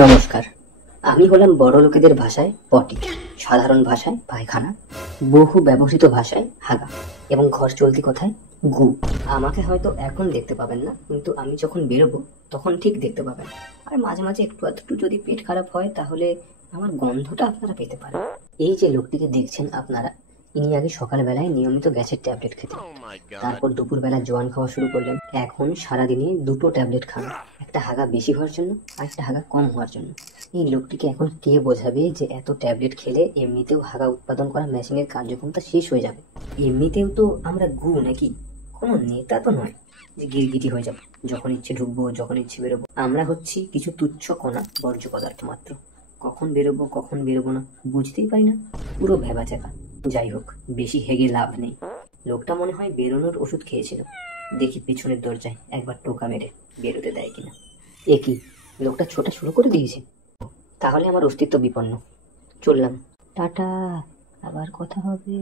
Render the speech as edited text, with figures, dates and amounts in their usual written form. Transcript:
নমস্কার। আমি হলাম বড় লোকেদের ভাষায় পটি, সাধারণ ভাষায় পায়খানা, বহু ব্যবহৃত ভাষায় হাগা এবং ঘর চলতি কথায় গু। আমাকে হয়তো এখন দেখতে পাবেন না, কিন্তু আমি যখন বেরোবো তখন ঠিক দেখতে পাবেন। আর মাঝে মাঝে একটু আধটু যদি পেট খারাপ হয় তাহলে আমার গন্ধটা আপনারা পেতে পারেন। এই যে লোকটিকে দেখছেন আপনারা, ইনি আগে সকালবেলায় নিয়মিত গ্যাসের ট্যাবলেট খেতেন, তারপর দুপুরবেলা জোয়ান খাওয়া শুরু করলেন। এখন সারাদিনে দুটো ট্যাবলেট খান, একটা হাগা বেশি হওয়ার জন্য আর একটা হাগা কম হওয়ার জন্য। এই লোকটিকে এখন কে বোঝাবে যে এত ট্যাবলেট খেলে এমনিতেও হাগা উৎপাদন করা মেশিনের কার্যক্ষমতা শেষ হয়ে যাবে? এমনিতেও তো আমরা গু নাকি, কোনো নেতা তো নয় যে গিরগিটি হয়ে যাবো, যখন ইচ্ছে ঢুকবো যখন ইচ্ছে বেরোবো। আমরা হচ্ছি কিছু তুচ্ছ কণা, বর্জ্য পদার্থ মাত্র। কখন বেরোবো কখন বেরোবো না বুঝতেই পারি না, পুরো ভেবাচাকা। যাই হোক, বেশি হেগে লাভ নেই। লোকটা মনে হয় বেরোনোর ওষুধ খেয়েছিল। দেখি পিছনের দরজায় একবার টোকা মেরে বেরোতে দেয় কিনা। এ কি, লোকটা ছোটা শুরু করে দিয়েছে? তাহলে আমার অস্তিত্ব বিপন্ন। চললাম, টাটা, আবার কথা হবে।